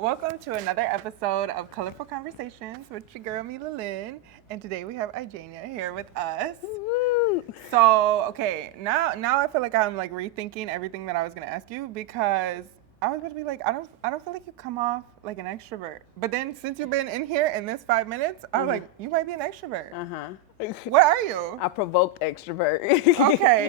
Welcome to another episode of Colorful Conversations with your girl Mila Lynn, and today we have Ijania here with us. Woo. So, okay, now I feel like I'm like rethinking everything that I was gonna ask you because I was going to be like, I don't feel like you come off like an extrovert. But then since you've been in here in this 5 minutes, I was like, you might be an extrovert. What are you? I provoked extrovert.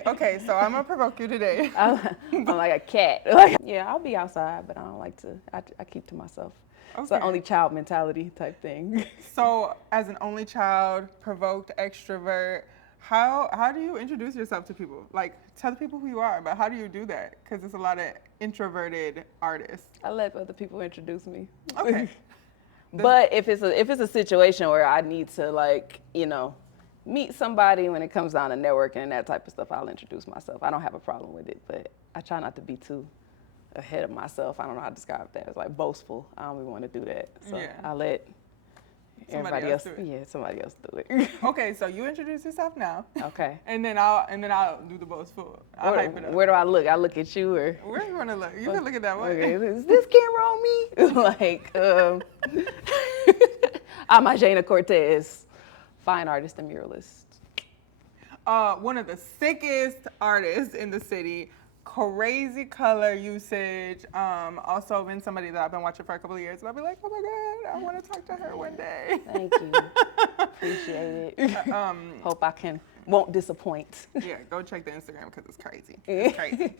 Okay, so I'm gonna provoke you today. I'm like a cat. Yeah, I'll be outside, but I don't like to. I keep to myself. It's an only child mentality type thing. So, as an only child, provoked extrovert, how do you introduce yourself to people? Like, tell the people who you are, but how do you do that? Because there's a lot of introverted artists. I let other people introduce me. Okay. But if it's a situation where I need to meet somebody when it comes down to networking and that type of stuff, I'll introduce myself. I don't have a problem with it, but I try not to be too ahead of myself. I don't know how to describe that. It's like boastful. I don't even want to do that. So yeah. I let everybody else do it. Yeah, somebody else do it. Okay, so you introduce yourself now. Okay. And then I'll do the boastful. I'll hype it up. Where do I look? I look at you or where you wanna look? You can look at that way. Okay. Is this camera on me? I'm Ijania Cortez, fine artist and muralist. One of the sickest artists in the city. Crazy color usage. Also been somebody that I've been watching for a couple of years, and I'll be like, oh my God, I want to talk to her one day. Thank you. Appreciate it. Hope I won't disappoint. Yeah, go check the Instagram because it's crazy. It's crazy.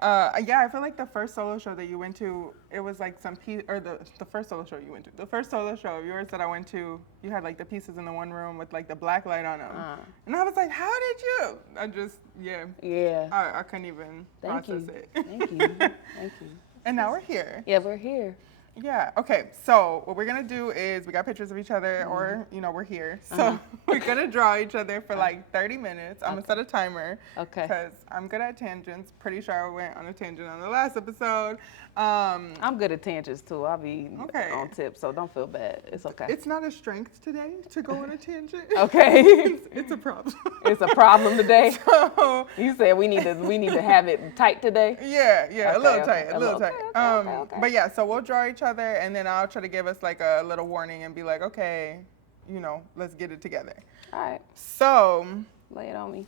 Yeah, I feel like the first solo show that you went to, it was like the first solo show you went to. The first solo show of yours that I went to, you had like the pieces in the one room with like the black light on them. And I was like, how did you? Yeah. I couldn't even process it. Thank you. Thank you. And now we're here. Yeah, we're here. Yeah, okay, so what we're gonna do is we got pictures of each other or, we're here. So we're gonna draw each other for like 30 minutes. I'm gonna set a timer. Okay. Because I'm good at tangents. Pretty sure I went on a tangent on the last episode. I'm good at tangents too. I'll be on tip, so don't feel bad. It's okay. It's not a strength today to go on a tangent. Okay. It's a problem. It's a problem today. So, you said we need to have it tight today. Yeah, okay, a little tight. Okay. But yeah, so we'll draw each other, and then I'll try to give us like a little warning and be like, okay, let's get it together. All right. So, lay it on me.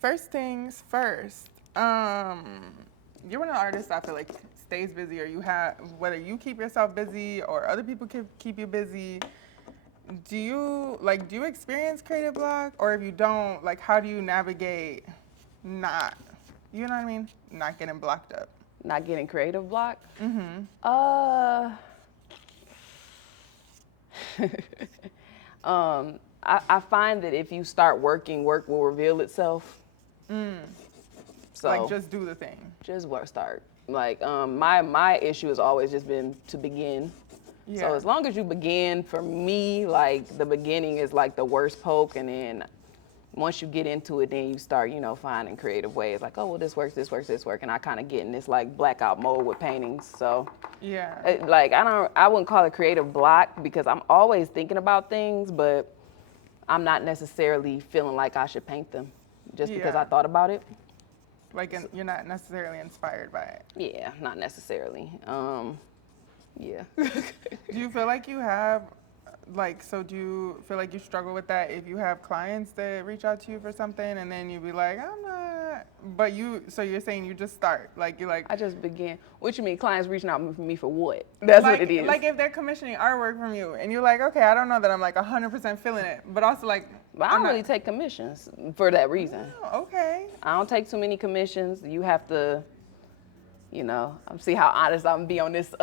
First things first. You're one of the artists I feel like stays busy, or whether you keep yourself busy or other people keep you busy. Do you experience creative block, or if you don't, like, how do you navigate not getting blocked up? Not getting creative block? Mm-hmm. I find that if you start working, work will reveal itself. So like, just do the thing. Just start. Like, my issue has always just been to begin. Yeah. So as long as you begin, for me, like, the beginning is like the worst poke, and then once you get into it, then you start, finding creative ways. Like, oh, well, this works, and I kind of get in this like blackout mode with paintings. So yeah, I wouldn't call it creative block because I'm always thinking about things, but I'm not necessarily feeling like I should paint them just because I thought about it. Like, you're not necessarily inspired by it. Yeah, not necessarily. Yeah. Do you feel like you have, do you feel like you struggle with that if you have clients that reach out to you for something and then you be like, I'm not, but so you're saying you just start, like, you're like. I just begin. What you mean, clients reaching out for me for what? That's what it is. Like, if they're commissioning artwork from you and you're like, okay, I don't know that I'm like 100% feeling it, but also like. But I don't really take commissions for that reason. Oh, okay. I don't take too many commissions. You have to, see how honest I'm gonna be on this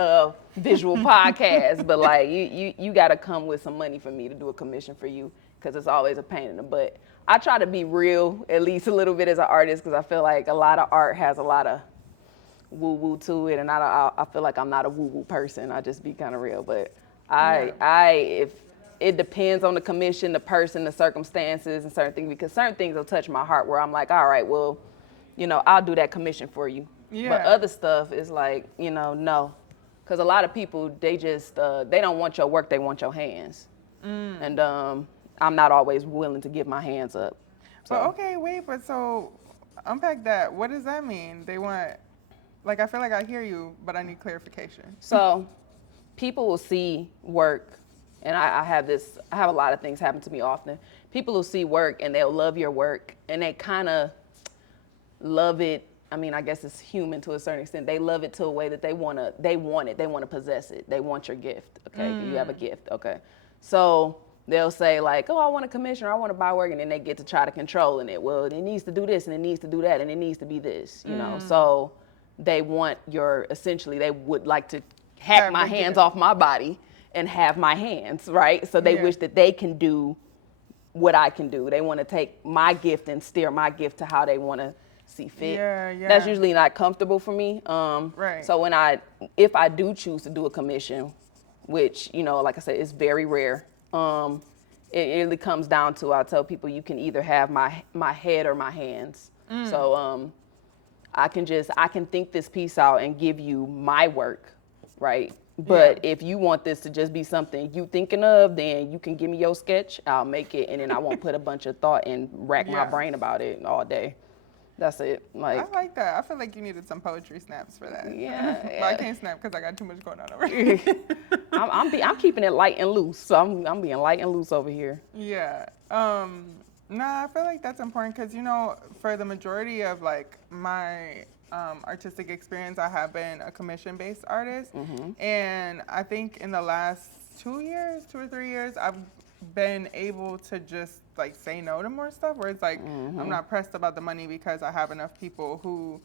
visual podcast, but like you gotta come with some money for me to do a commission for you, because it's always a pain in the butt. I try to be real, at least a little bit, as an artist, because I feel like a lot of art has a lot of woo-woo to it, and I feel like I'm not a woo-woo person. I just be kind of real, but if it depends on the commission, the person, the circumstances, and certain things, because certain things will touch my heart where I'm like, all right, well, I'll do that commission for you. Yeah. But other stuff is like, no. Because a lot of people, they just, they don't want your work, they want your hands. And I'm not always willing to give my hands up. So. But okay, wait, but so unpack that. What does that mean? They want, like, I feel like I hear you, but I need clarification. So people will see work, and I have a lot of things happen to me often. People will see work and they'll love your work, and they kind of love it. I mean, I guess it's human to a certain extent. They love it to a way that they want it, they want to possess it. They want your gift, okay? You have a gift, okay? So they'll say like, oh, I want a commission, or I want to buy work, and then they get to try to controlling it. Well, it needs to do this, and it needs to do that, and it needs to be this, you know? So they want essentially, they would like to hack my hands off my body and have my hands, right? So they wish that they can do what I can do. They want to take my gift and steer my gift to how they want to see fit. That's usually not comfortable for me. Right. So if I do choose to do a commission, which, you know, like I said, it's very rare. It really comes down to, I tell people, you can either have my head or my hands. So I can think this piece out and give you my work, right? But if you want this to just be something you thinking of, then you can give me your sketch, I'll make it, and then I won't put a bunch of thought and rack my brain about it all day. That's it. Like, I like that. I feel like you needed some poetry snaps for that. Yeah. But I can't snap because I got too much going on over here. I'm keeping it light and loose. So I'm being light and loose over here. Yeah. Nah, I feel like that's important because, you know, for the majority of like my artistic experience, I have been a commission-based artist. And I think in the last 2 or 3 years, I've been able to just like say no to more stuff where it's like I'm not pressed about the money because I have enough people who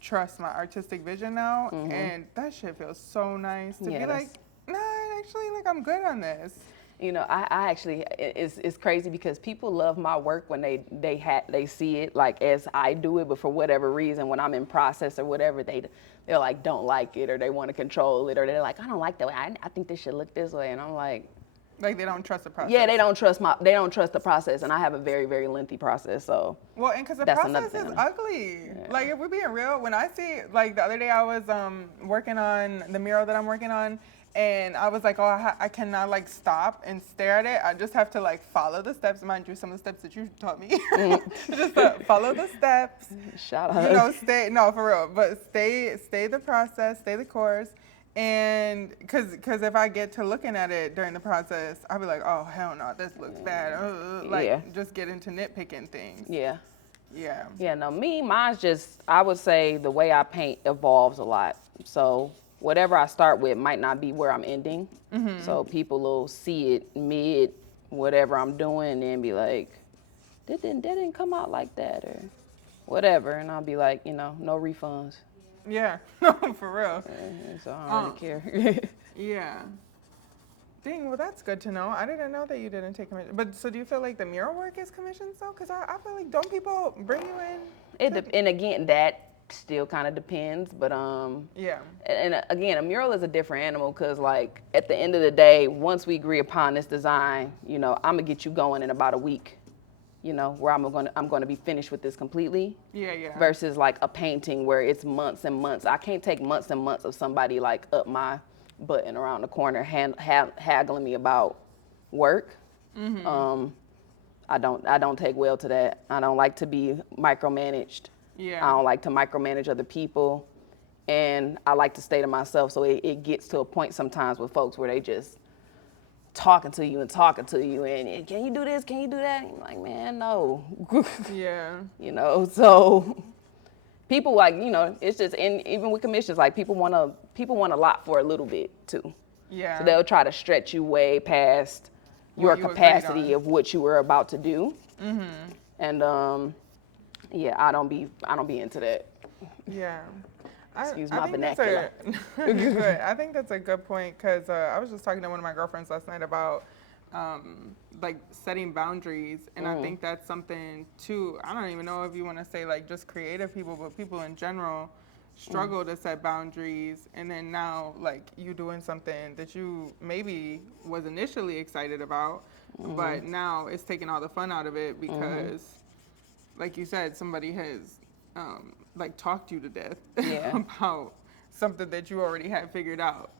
trust my artistic vision now, and that shit feels so nice to be like, nah, actually, like I'm good on this. You know, I actually, it's crazy because people love my work when they see it like as I do it, but for whatever reason, when I'm in process or whatever, they're like don't like it, or they want to control it, or they're like, I don't like that way. I think this should look this way, and I'm like they don't trust the process. Yeah, they don't trust the process, and I have a very, very lengthy process. So well, and because the process is ugly. Like if we're being real, when I see like the other day I was working on the mural that I'm working on. And I was like, oh, I cannot like stop and stare at it. I just have to like follow the steps. Mind you, some of the steps that you taught me. Just follow the steps. Shout out. You know, for real. But stay the process, stay the course. And because if I get to looking at it during the process, I'll be like, oh, hell no, this looks bad. Just get into nitpicking things. Yeah. Yeah, no, mine's just, I would say the way I paint evolves a lot. So whatever I start with might not be where I'm ending. So people will see it mid whatever I'm doing and be like, that didn't come out like that or whatever. And I'll be like, you know, no refunds. Yeah, no, for real. So I don't really care. Yeah. Dang, well, that's good to know. I didn't know that you didn't take commission. But so do you feel like the mural work is commissioned though? Because I feel like, don't people bring you in? And again, that still kind of depends, but yeah. And again, a mural is a different animal because like at the end of the day, once we agree upon this design, you know, I'm gonna get you going in about a week, you know, where I'm gonna be finished with this completely. Yeah. Versus like a painting where it's months and months. I can't take months and months of somebody like up my butt and around the corner haggling me about work. I don't take well to that. I don't like to be micromanaged. Yeah. I don't like to micromanage other people, and I like to stay to myself. So it gets to a point sometimes with folks where they just talking to you, and can you do this? Can you do that? And you're like, man, no. Yeah. You know, so people like, you know, it's just, and even with commissions, like people want a lot for a little bit too. Yeah. So they'll try to stretch you way past your capacity of what you were about to do. And yeah, I don't be into that. Yeah. Excuse my vernacular. Good. I think that's a good point because I was just talking to one of my girlfriends last night about like setting boundaries, and I think that's something too. I don't even know if you want to say like just creative people, but people in general struggle to set boundaries, and then now like you doing something that you maybe was initially excited about, but now it's taking all the fun out of it because like you said, somebody has like talked you to death about something that you already had figured out.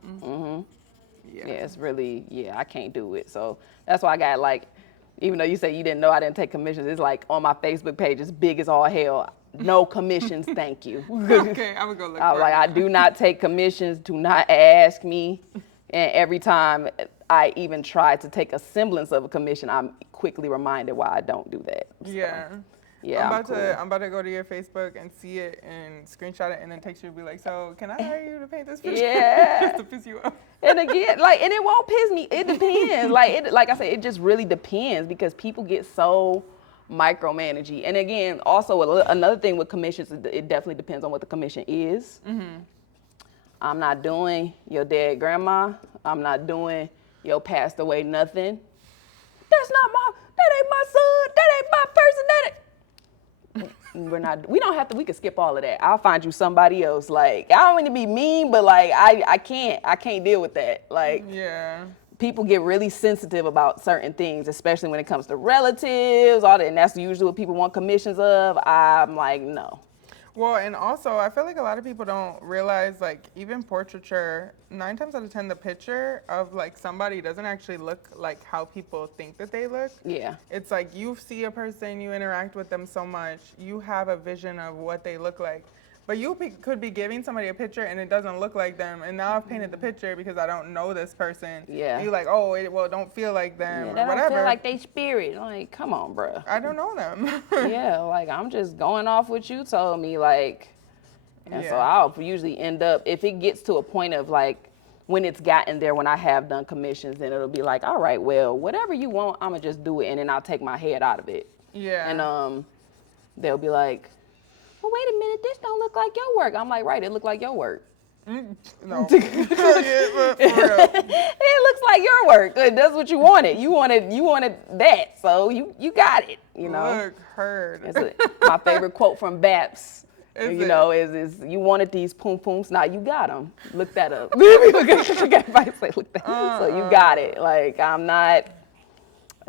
Yeah, it's really, I can't do it. So that's why I got like, even though you say you didn't know I didn't take commissions, it's like on my Facebook page, it's big as all hell. No commissions, thank you. Okay, I'm gonna go look. I was like, I do not take commissions. Do not ask me And every time I even try to take a semblance of a commission, I'm quickly reminded why I don't do that. So, Yeah, I'm cool. about to go to your Facebook and see it and screenshot it and then text you and be like, so can I hire you to paint this picture? Yeah. Just to piss you off. And again, like, and it won't piss me. It depends. Like I said, it just really depends because people get so micromanagey. And again, also another thing with commissions, it definitely depends on what the commission is. Mm-hmm. I'm not doing your dead grandma. I'm not doing your passed away nothing. That ain't my son. That ain't my person. We don't have to, we can skip all of that. I'll find you somebody else. Like, I don't mean to be mean, but like, I can't deal with that. Like, yeah. People get really sensitive about certain things, especially when it comes to relatives, all that, and that's usually what people want commissions of. I'm like, no. Well, and also, I feel like a lot of people don't realize, like, even portraiture, 9 times out of 10, the picture of, like, somebody doesn't actually look like how people think that they look. Yeah. It's like you see a person, you interact with them so much, you have a vision of what they look like. But you could be giving somebody a picture and it doesn't look like them. And now I've painted the picture because I don't know this person. Yeah. And you're like, oh, it don't feel like them or They whatever. don't feel like they spirit. Like, come on, bruh. I don't know them. Yeah, like, I'm just going off what you told me, like, and so I'll usually end up, if it gets to a point of, like, when it's gotten there, when I have done commissions, then it'll be like, all right, well, whatever you want, I'm gonna just do it, and then I'll take my head out of it. Yeah. And they'll be like, well, wait a minute, this don't look like your work. I'm like, right, it looked like your work. No. For real. It looks like your work. That's what you wanted. You wanted that, so you got it. You know. Look, heard. My favorite quote from Baps. Is you wanted these poom pooms, now you got them. Look that up. Look that. So you got it. Like, I'm not.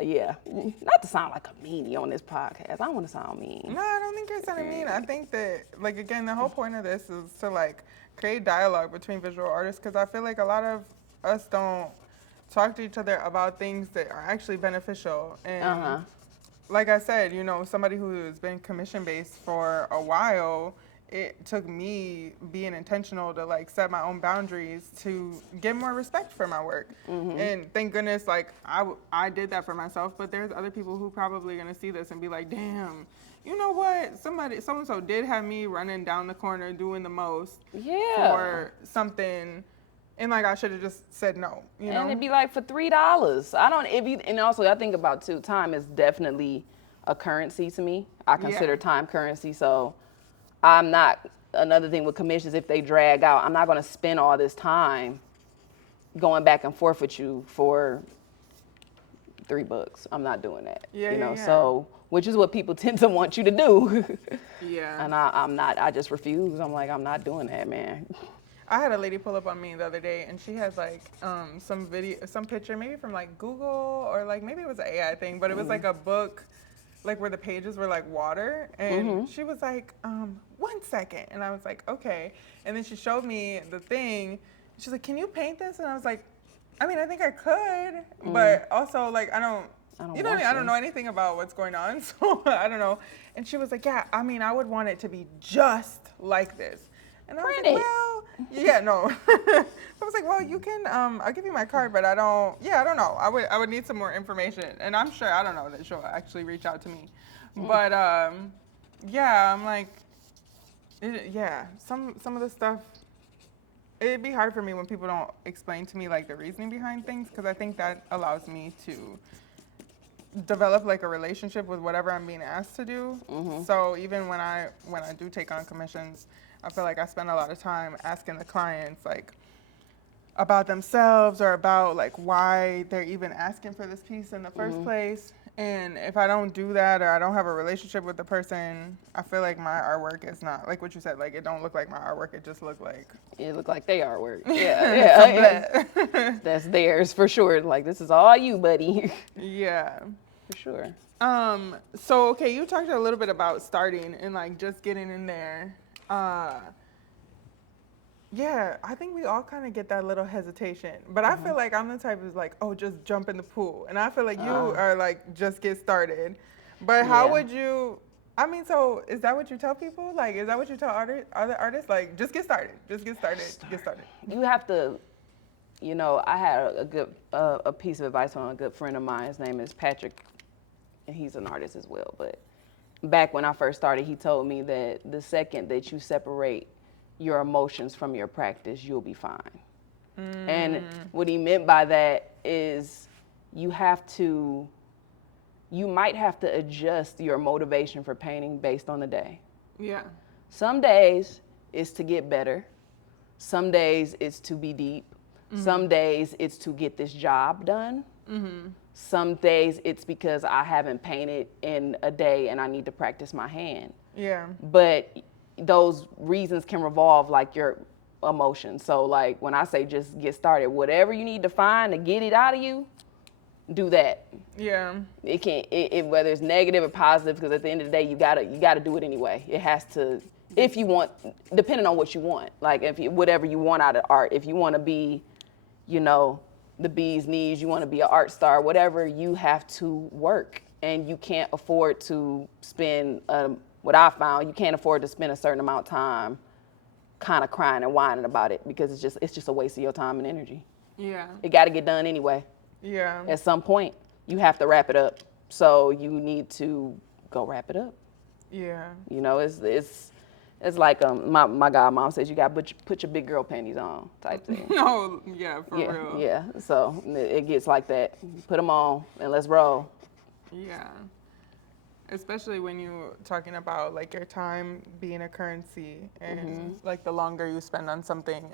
Yeah, not to sound like a meanie on this podcast. I don't want to sound mean. No, I don't think you're sounding mean. I think that, like, again, the whole point of this is to, like, create dialogue between visual artists, because I feel like a lot of us don't talk to each other about things that are actually beneficial. And like I said, you know, somebody who's been commission-based for a while, it took me being intentional to, like, set my own boundaries to get more respect for my work. And thank goodness, like, I did that for myself, but there's other people who probably going to see this and be like, damn, you know what? So-and-so did have me running down the corner doing the most for something, and, like, I should have just said no, you know? And it'd be like for $3. And also I think about too, time is definitely a currency to me. I consider time currency, so I'm not, another thing with commissions, if they drag out, I'm not going to spend all this time going back and forth with you for $3. I'm not doing that. So, which is what people tend to want you to do. And I'm not, I just refuse. I'm like, I'm not doing that, man. I had a lady pull up on me the other day, and she has, like, some picture, maybe from, like, Google, or, like, maybe it was an AI thing, but it was like a book, like, where the pages were like water, and she was like, 1 second, and I was like, okay, and then she showed me the thing. She's like, can you paint this? And I was like, I mean, I think I could, but also, like, I don't know anything about what's going on, so I don't know. And she was like, yeah, I mean, I would want it to be just like this. And I was like, well, yeah, no. I was like, well, you can, I'll give you my card, but I don't know. I would need some more information. And I'm sure, I don't know that she'll actually reach out to me. But, yeah, I'm like, some of the stuff, it'd be hard for me when people don't explain to me, like, the reasoning behind things, because I think that allows me to develop, like, a relationship with whatever I'm being asked to do. So even when I do take on commissions, I feel like I spend a lot of time asking the clients, like, about themselves or about, like, why they're even asking for this piece in the first place. And if I don't do that, or I don't have a relationship with the person, I feel like my artwork is not, like what you said, like, it don't look like my artwork, it just look like... It look like their artwork. Yeah. That's theirs, for sure. Like, this is all you, buddy. Yeah. For sure. So, okay, you talked a little bit about starting and, like, just getting in there. Yeah, I think we all kind of get that little hesitation, but I feel like I'm the type who's like, oh, just jump in the pool. And I feel like you are like, just get started. But how would you, I mean, so is that what you tell people? Like, is that what you tell other artists? Like, just get started, get started. You have to, you know, I had a good a piece of advice from a good friend of mine. His name is Patrick, and he's an artist as well. But back when I first started, he told me that the second that you separate your emotions from your practice, you'll be fine. And what he meant by that is you might have to adjust your motivation for painting based on the day. Yeah. Some days it's to get better. Some days it's to be deep. Some days it's to get this job done. Some days it's because I haven't painted in a day and I need to practice my hand. Yeah. But those reasons can revolve like your emotions. So like when I say just get started, whatever you need to find to get it out of you, do that. Yeah. It can't, whether it's negative or positive, because at the end of the day, you gotta do it anyway. It has to, if you want, depending on what you want. Like whatever you want out of art. If you want to be, you know, the bee's knees, you want to be an art star, whatever, you have to work, and you can't afford to spend. What I found, you can't afford to spend a certain amount of time kind of crying and whining about it, because it's just a waste of your time and energy. Yeah. It got to get done anyway. Yeah. At some point, you have to wrap it up. So you need to go wrap it up. Yeah. You know, it's like my godmom says, you got to put your big girl panties on type thing. No, yeah, for real. Yeah. So it gets like that. Put them on and let's roll. Yeah. Especially when you're talking about like your time being a currency, and like the longer you spend on something,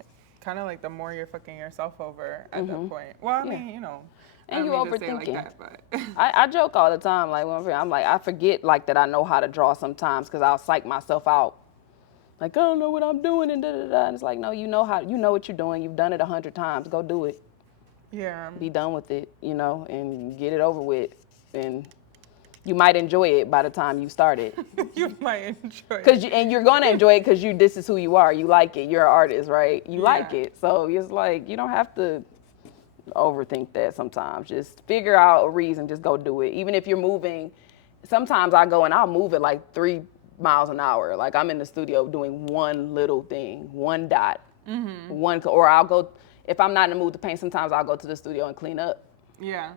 kind of like the more you're fucking yourself over at that point. Well, I mean, you know, and you overthinking. Like that, but I joke all the time. Like when I'm like, I forget like that I know how to draw sometimes, because I'll psych myself out. Like I don't know what I'm doing and da da da. And it's like, no, you know what you're doing. You've done it 100 times. Go do it. Yeah. Be done with it, you know, and get it over with. And you might enjoy it by the time you start it. You might enjoy it. And you're going to enjoy it because this is who you are. You like it. You're an artist, right? You like it. So it's like, you don't have to overthink that sometimes. Just figure out a reason. Just go do it. Even if you're moving, sometimes I go and I'll move at like 3 miles an hour. Like I'm in the studio doing one little thing, one dot, or I'll go, if I'm not in the mood to paint, sometimes I'll go to the studio and clean up. Yeah.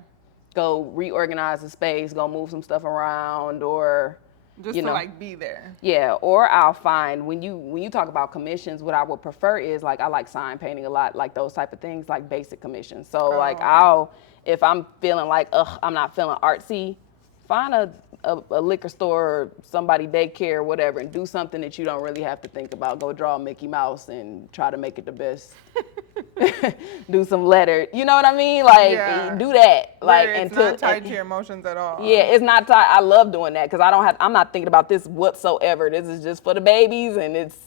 Go reorganize the space, go move some stuff around, or just to like be there. Yeah, or I'll find when you talk about commissions, what I would prefer is like I like sign painting a lot, like those type of things, like basic commissions. So if I'm feeling like I'm not feeling artsy, find a liquor store or somebody daycare or whatever, and do something that you don't really have to think about. Go draw a Mickey Mouse and try to make it the best. Do some letter, you know what I mean? Like do that. Like it's not tied to your emotions at all. Yeah, it's not tied. I love doing that because I'm not thinking about this whatsoever. This is just for the babies, and it's,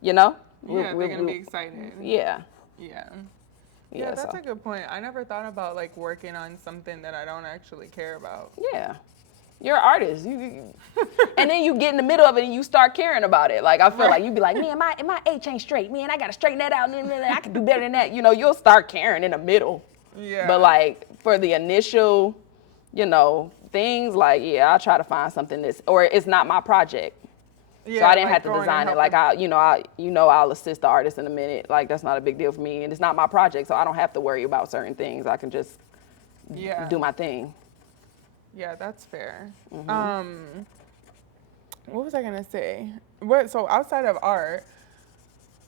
you know. Yeah, they're gonna be excited. Yeah. Yeah. Yeah, that's a good point. I never thought about like working on something that I don't actually care about. Yeah. You're an artist. And then you get in the middle of it and you start caring about it. Like I feel like you'd be like, man, my H ain't straight. Man, I gotta straighten that out. I can do better than that. You know, you'll start caring in the middle. Yeah. But like for the initial, you know, things, like I'll try to find something or it's not my project. Yeah, so I didn't have to design it. Like I'll assist the artist in a minute. Like that's not a big deal for me, and it's not my project, so I don't have to worry about certain things. I can just do my thing. Yeah, that's fair. What was I gonna say? So outside of art,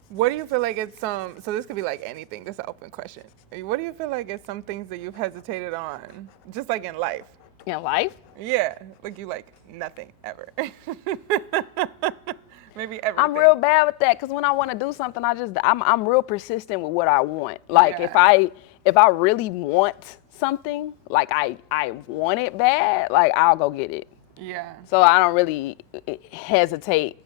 what do you feel like it's so this could be like anything, this is an open question. What do you feel like it's some things that you've hesitated on, just like in life? In life? Yeah, like you like nothing ever. Maybe everything. I'm real bad with that, because when I want to do something, I'm real persistent with what I want. Like if I really want something, like I want it bad, like I'll go get it. Yeah. So I don't really hesitate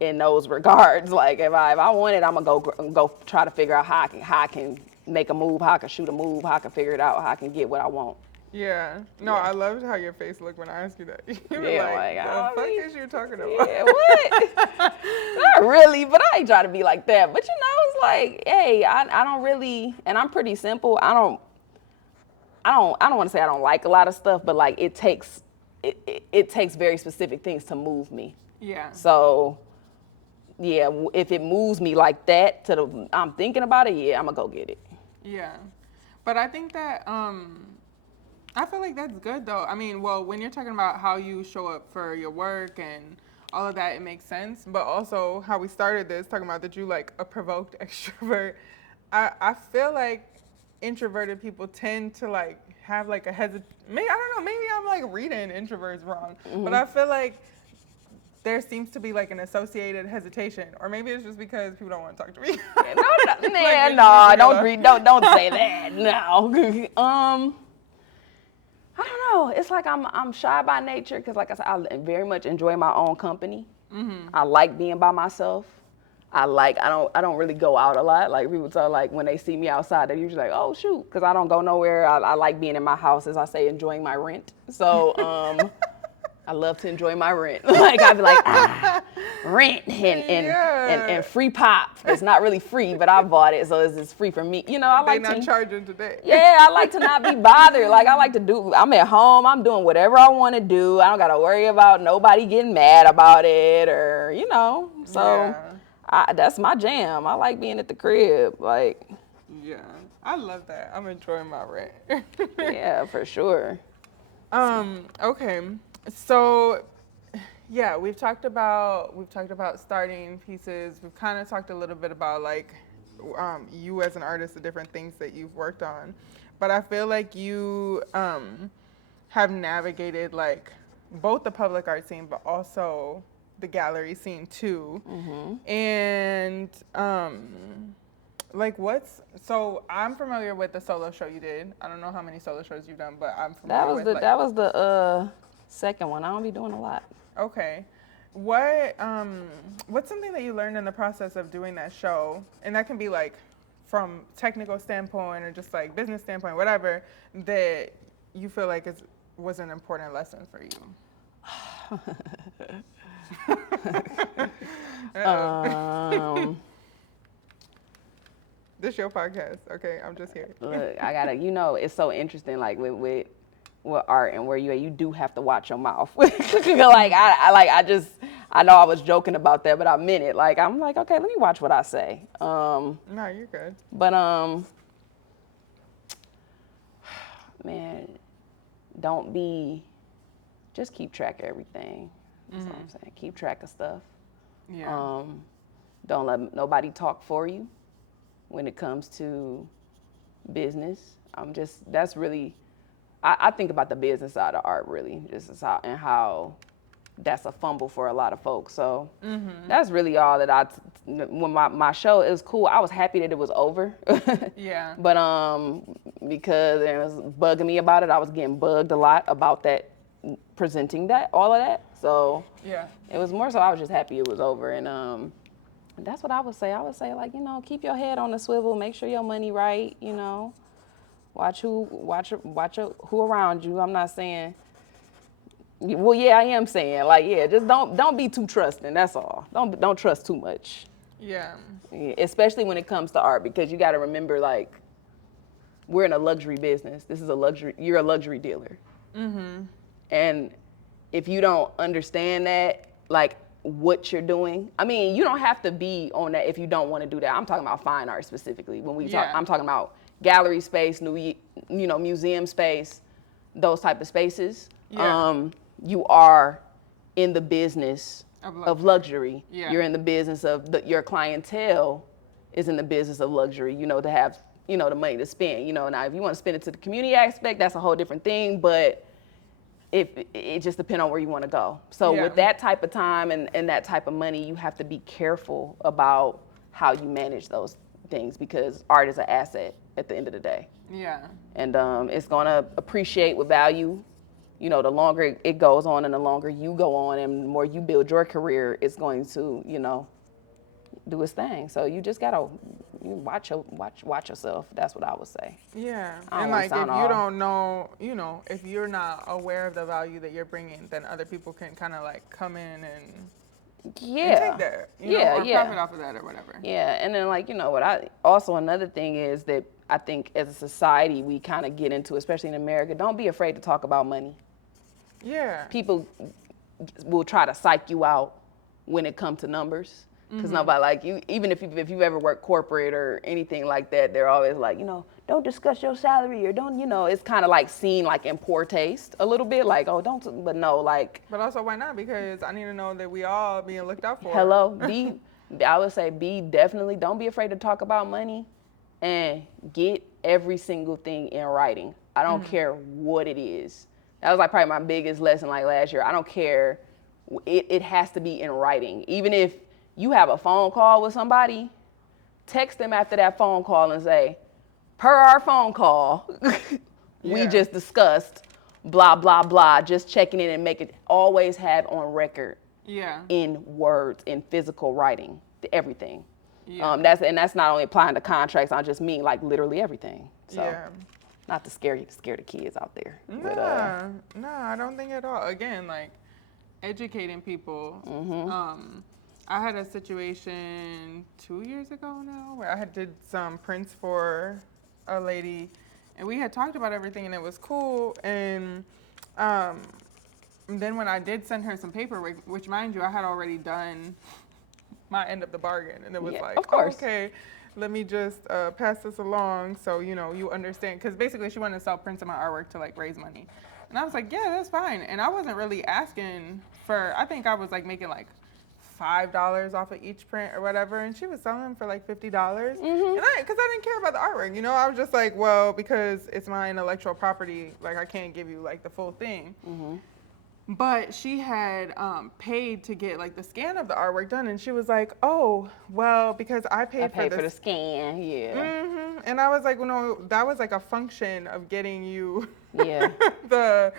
in those regards. Like if I want it, I'm gonna go try to figure out how I can make a move, how I can shoot a move, how I can figure it out, how I can get what I want. Yeah. No, I loved how your face looked when I asked you that. You were like, the fuck is you talking about? Yeah, what? Not really, but I ain't trying to be like that. But you know, it's like, hey, I don't really, and I'm pretty simple. I don't want to say I don't like a lot of stuff, but like it takes very specific things to move me. Yeah. So, yeah, if it moves me like that I'm thinking about it, I'm gonna go get it. Yeah. But I think that I feel like that's good though. I mean, well, when you're talking about how you show up for your work and all of that, it makes sense. But also how we started this, talking about that you like a provoked extrovert. I feel like introverted people tend to like have like a maybe I don't know, maybe I'm like reading introverts wrong. But I feel like there seems to be like an associated hesitation, or maybe it's just because people don't want to talk to me. Don't say that. No. I don't know. It's like I'm shy by nature because, like I said, I very much enjoy my own company. I like being by myself. I don't really go out a lot. Like people tell, like when they see me outside, they're usually like, oh shoot, because I don't go nowhere. I like being in my house, as I say, enjoying my rent. So I love to enjoy my rent. Like I'd be like, rent and free pop. It's not really free, but I bought it, so it's free for me. You know, I like to not charging today. Yeah, I like to not be bothered. Like I like to do. I'm at home. I'm doing whatever I want to do. I don't gotta worry about nobody getting mad about it, or you know. So that's my jam. I like being at the crib. Like. Yeah, I love that. I'm enjoying my rent. Yeah, for sure. Okay. So, yeah, we've talked about starting pieces. We've kind of talked a little bit about like you as an artist, the different things that you've worked on. But I feel like you have navigated like both the public art scene, but also the gallery scene too. And like so I'm familiar with the solo show you did. I don't know how many solo shows you've done, but I'm familiar with that was the second one. I don't be doing a lot. Okay. What's something that you learned in the process of doing that show? And that can be like from technical standpoint or just like business standpoint, whatever, that you feel like was an important lesson for you. This your podcast, okay? I'm just here. Look, I gotta, it's so interesting, like with art and where you do have to watch your mouth. Like I know I was joking about that, but I meant it. Like I'm like, okay, let me watch what I say. No, you're good. But man, just keep track of everything. That's what I'm saying. Keep track of stuff. Yeah. Don't let nobody talk for you when it comes to business. That's really, I think about the business side of art really, just as how that's a fumble for a lot of folks. So that's really all that when my show is cool, I was happy that it was over. Yeah. But because it was bugging me about it, I was getting bugged a lot about that, presenting all of that. So yeah, it was more so I was just happy it was over. And that's what I would say. I would say, like, keep your head on the swivel, make sure your money right, watch who around you. I'm not saying, well, yeah, I am saying, like, yeah, just don't be too trusting. That's all. Don't trust too much. Yeah. Especially when it comes to art, because you got to remember, like, we're in a luxury business. You're a luxury dealer. And if you don't understand that, like, what you're doing, I mean, you don't have to be on that if you don't want to do that. I'm talking about fine art specifically. When we talk, I'm talking about gallery space, museum space, those type of spaces. Yeah. You are in the business of luxury. Yeah. You're in the business of your clientele is in the business of luxury, to have, the money to spend. Now if you want to spend it to the community aspect, that's a whole different thing, but it just depends on where you want to go. So with that type of time and that type of money, you have to be careful about how you manage those things, because art is an asset at the end of the day. Yeah. And it's going to appreciate with value. The longer it goes on and the longer you go on and the more you build your career, it's going to, do its thing. So you just got to watch yourself. That's what I would say. Yeah. And like if you don't know, if you're not aware of the value that you're bringing, then other people can kind of like come in and take that, or profit off of that or whatever. Yeah. And then like, another thing is that I think as a society, we kind of get into, especially in America, don't be afraid to talk about money. Yeah. People will try to psych you out when it comes to numbers. Because nobody like you, even if you've ever worked corporate or anything like that, they're always like, don't discuss your salary or don't, it's kind of like seen like in poor taste a little bit, like, oh, don't, but no, like. But also, why not? Because I need to know that we all being looked out for. Hello, I would say definitely, don't be afraid to talk about money and get every single thing in writing. I don't care what it is. That was like probably my biggest lesson like last year. I don't care. It has to be in writing. Even if you have a phone call with somebody, text them after that phone call and say, per our phone call, we just discussed blah, blah, blah, just checking in and make it always have on record. Yeah. In words, in physical writing, everything. Yeah. That's not only applying to contracts, I just mean like literally everything. So, yeah. Not to scare the kids out there. No, I don't think at all. Again, like educating people. I had a situation 2 years ago now where I did some prints for a lady, and we had talked about everything, and it was cool. And then when I did send her some paperwork, which mind you, I had already done my end of the bargain, and it was like, of course. Oh, okay, let me just pass this along so you understand, because basically she wanted to sell prints of my artwork to like raise money, and I was like, yeah, that's fine. And I wasn't really asking for, I think I was like making like $5 off of each print or whatever, and she was selling them for like $50. And because I didn't care about the artwork, I was just like, well, because it's my intellectual property, like I can't give you like the full thing. But she had paid to get like the scan of the artwork done, and she was like, oh, well, because I paid for the scan, yeah. And I was like, well, no, that was like a function of getting you the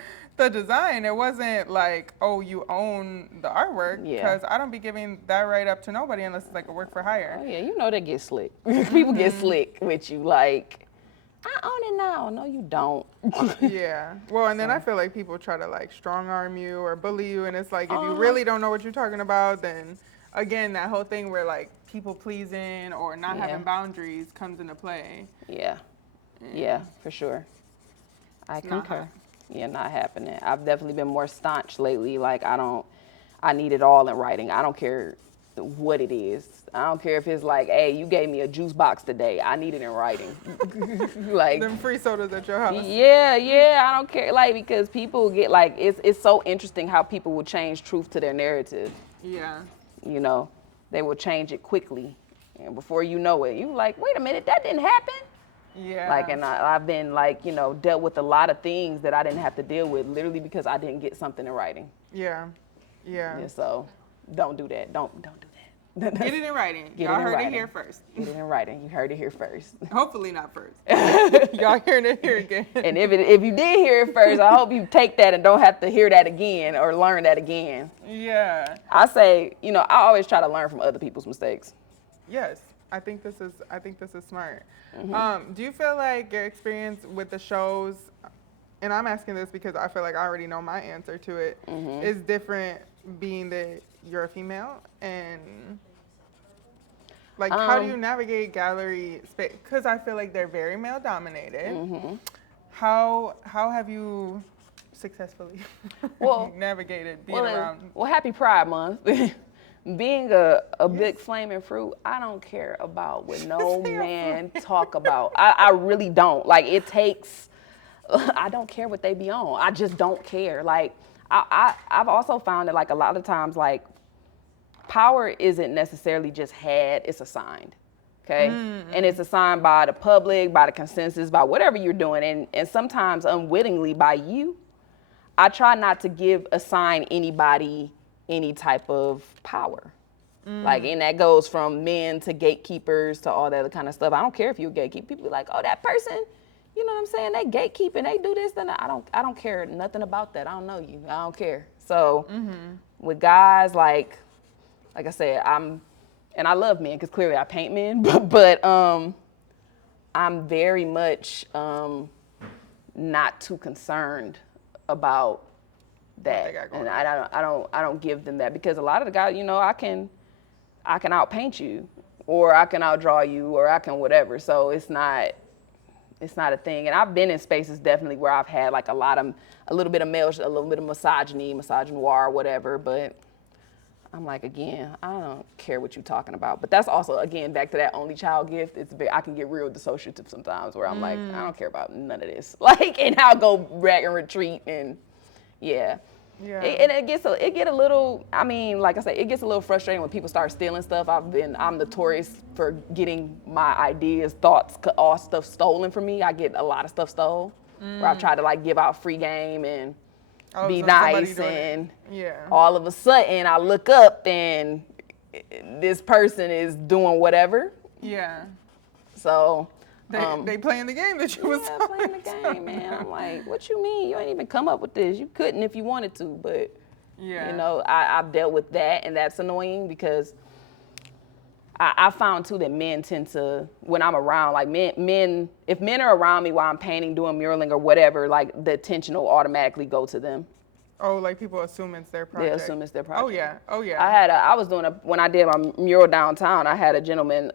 design. It wasn't like, oh, you own the artwork, because I don't be giving that right up to nobody unless it's like a work for hire. Oh yeah, they get slick. People get slick with you, like, I own it now. No, you don't. Yeah. Well, and then I feel like people try to like strong arm you or bully you, and it's like, if you really don't know what you're talking about, then again, that whole thing where like people pleasing or not having boundaries comes into play. Yeah, for sure. I concur. Not happening. I've definitely been more staunch lately. Like, I need it all in writing. I don't care what it is. I don't care if it's like, hey, you gave me a juice box today. I need it in writing. Like them free sodas at your house. Yeah, I don't care. Like, because people get like, it's so interesting how people will change truth to their narrative. Yeah. They will change it quickly. And before you know it, you like, wait a minute, that didn't happen. Yeah. Like, and I've been like, dealt with a lot of things that I didn't have to deal with literally because I didn't get something in writing. Yeah. So don't do that. Don't do that. Get it in writing. Y'all heard it here first. Get it in writing. You heard it here first. Hopefully not first. Y'all heard it here again. And if you did hear it first, I hope you take that and don't have to hear that again or learn that again. Yeah. I say, I always try to learn from other people's mistakes. Yes. I think this is smart. Do you feel like your experience with the shows, and I'm asking this because I feel like I already know my answer to it, is different being that you're a female, and like how do you navigate gallery space? Because I feel like they're very male dominated. How have you successfully navigated being around? Well, happy Pride Month. Being a big flaming fruit, I don't care about what no man talk about. I really don't. Like, it takes, I don't care what they be on. I just don't care. Like, I've also found that like a lot of times, like, power isn't necessarily just had, it's assigned. Okay? And it's assigned by the public, by the consensus, by whatever you're doing, and sometimes unwittingly by you. I try not to assign anybody any type of power. Like, and that goes from men to gatekeepers to all that other kind of stuff. I don't care if you're a gatekeeper. People be like, oh, that person, you know what I'm saying? They gatekeeping, they do this, then I don't care nothing about that. I don't know you. I don't care. So with guys, like I said, and I love men because clearly I paint men, but I'm very much not too concerned about that, and I don't give them that, because a lot of the guys, I can outpaint you, or I can outdraw you, or I can whatever. So it's not a thing. And I've been in spaces definitely where I've had like a little bit of male, a little bit of misogynoir, whatever. But I'm like, again, I don't care what you're talking about. But that's also, again, back to that only child gift. I can get real dissociative sometimes where I'm like, I don't care about none of this. Like, and I'll go rag and retreat and yeah. Yeah. It get a little, I mean, like I said, it gets a little frustrating when people start stealing stuff. I'm notorious for getting my ideas, thoughts, all stuff stolen from me. I get a lot of stuff stolen where I've tried to like give out free game and be nice and all of a sudden I look up and this person is doing whatever. Yeah. So they playing the game that you was playing the game, man. I'm like, what you mean? You ain't even come up with this. You couldn't if you wanted to, but you know, I've dealt with that, and that's annoying because I found too that men tend to, when I'm around, like men, if men are around me while I'm painting, doing muraling or whatever, like the attention will automatically go to them. Oh, like people assume it's their project. They assume it's their project. Oh yeah. When I did my mural downtown, I had a gentleman.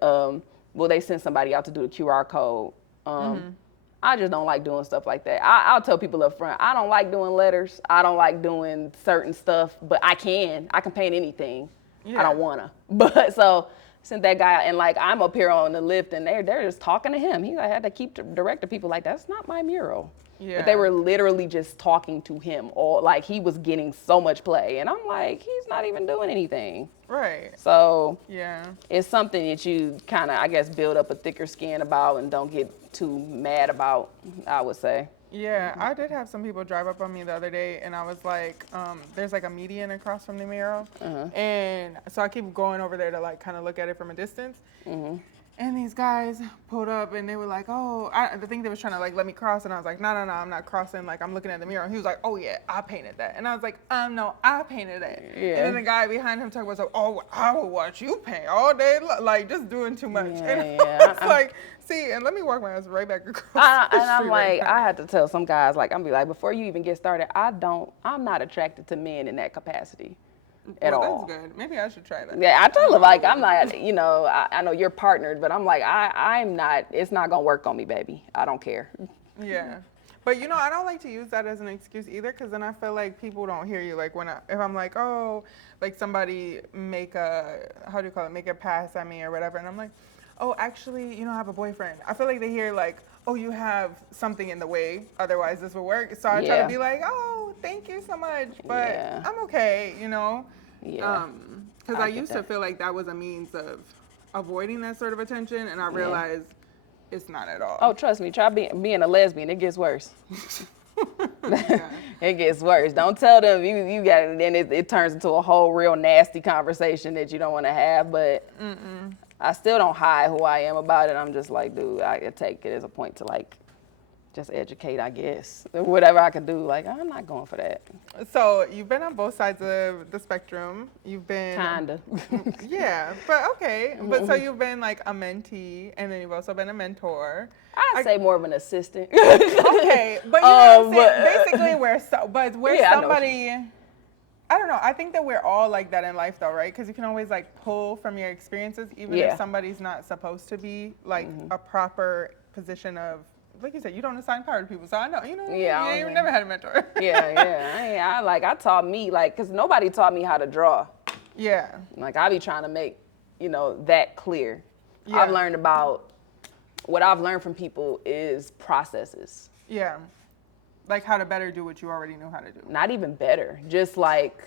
Well, they sent somebody out to do the QR code. I just don't like doing stuff like that. I'll tell people up front, I don't like doing letters. I don't like doing certain stuff, but I can paint anything. I don't wanna. But so sent that guy out, and like I'm up here on the lift, and they're just talking to him. I had to keep directing people like, that's not my mural. Yeah. But they were literally just talking to him, or like he was getting so much play, and I'm like, he's not even doing anything. Right. So it's something that you kind of, I guess, build up a thicker skin about and don't get too mad about, I would say. Yeah, I did have some people drive up on me the other day, and I was like, there's like a median across from the mural, and so I keep going over there to like kind of look at it from a distance. And these guys pulled up and they were like, oh, I think they was trying to like let me cross, and I was like, no, I'm not crossing. Like I'm looking at the mural. And he was like, oh yeah, I painted that. And I was like, no, I painted that. Yeah. And then the guy behind him talking about, oh, I will watch you paint all day, like just doing too much. And I was like, see, and let me walk my ass right back across the street. And I'm like, I had to tell some guys, like, I'm be like, before you even get started, I'm not attracted to men in that capacity. At all. That's good. Maybe I should try that. Yeah, I told him, like, I'm not, you know, I know you're partnered, but I'm like, I'm not, it's not going to work on me, baby. I don't care. Yeah. But, you know, I don't like to use that as an excuse either, because then I feel like people don't hear you. Like, if I'm like, oh, like somebody make a pass at me or whatever, and I'm like, oh, actually, you know, I have a boyfriend. I feel like they hear, like, oh, you have something in the way, otherwise this will work. So I try to be like, oh, thank you so much, but I'm okay, you know? Yeah. Because I used to feel like that was a means of avoiding that sort of attention, and I realized it's not at all. Oh, trust me, try being a lesbian, it gets worse. It gets worse. Don't tell them you got it, then it turns into a whole real nasty conversation that you don't want to have, but I still don't hide who I am about it. I'm just like, dude, I take it as a point to like just educate, I guess. Whatever I can do, like, I'm not going for that. So you've been on both sides of the spectrum. You've been kinda. Yeah, but okay. But so you've been like a mentee, and then you've also been a mentor. I'd say more of an assistant. Okay, but you know what I'm saying? Basically, we're somebody. I don't know. I think that we're all like that in life, though, right? Because you can always like pull from your experiences, even if somebody's not supposed to be like a proper position of. Like you said, you don't assign power to people, so I know, you know, you never had a mentor. I taught me, like, because nobody taught me how to draw. Yeah. Like, I be trying to make, you know, that clear. Yeah. What I've learned from people is processes. Yeah. Like how to better do what you already knew how to do. Not even better, just like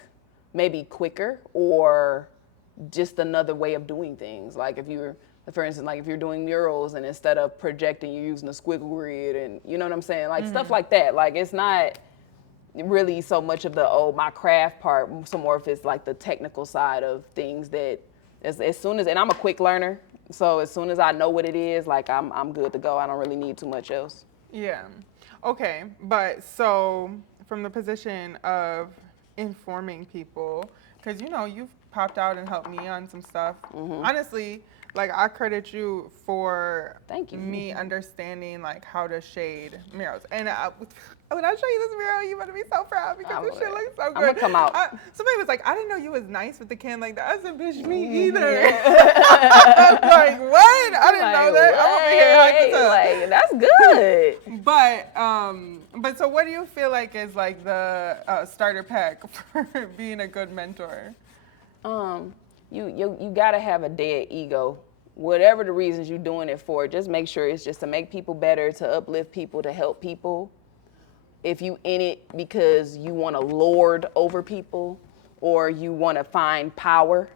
maybe quicker or just another way of doing things. Like for instance, like if you're doing murals and instead of projecting, you're using a squiggle grid and you know what I'm saying? Like stuff like that. Like it's not really so much of my craft part, so more if it's like the technical side of things that as soon as, and I'm a quick learner. So as soon as I know what it is, like I'm good to go. I don't really need too much else. Yeah. Okay. But so from the position of informing people, because you know, you've popped out and helped me on some stuff. Honestly, like I credit you for me understanding like how to shade murals. And when I show you this mural, you better be so proud because this shit looks so good. I'm gonna come out. Somebody was like, I didn't know you was nice with the can like that. I said, bitch, me either. I'm like, what? I didn't know that. I'm over here like, that's good. But so what do you feel like is like the starter pack for being a good mentor? You gotta have a dead ego. Whatever the reasons you're doing it for, just make sure it's just to make people better, to uplift people, to help people. If you in it because you want to lord over people or you want to find power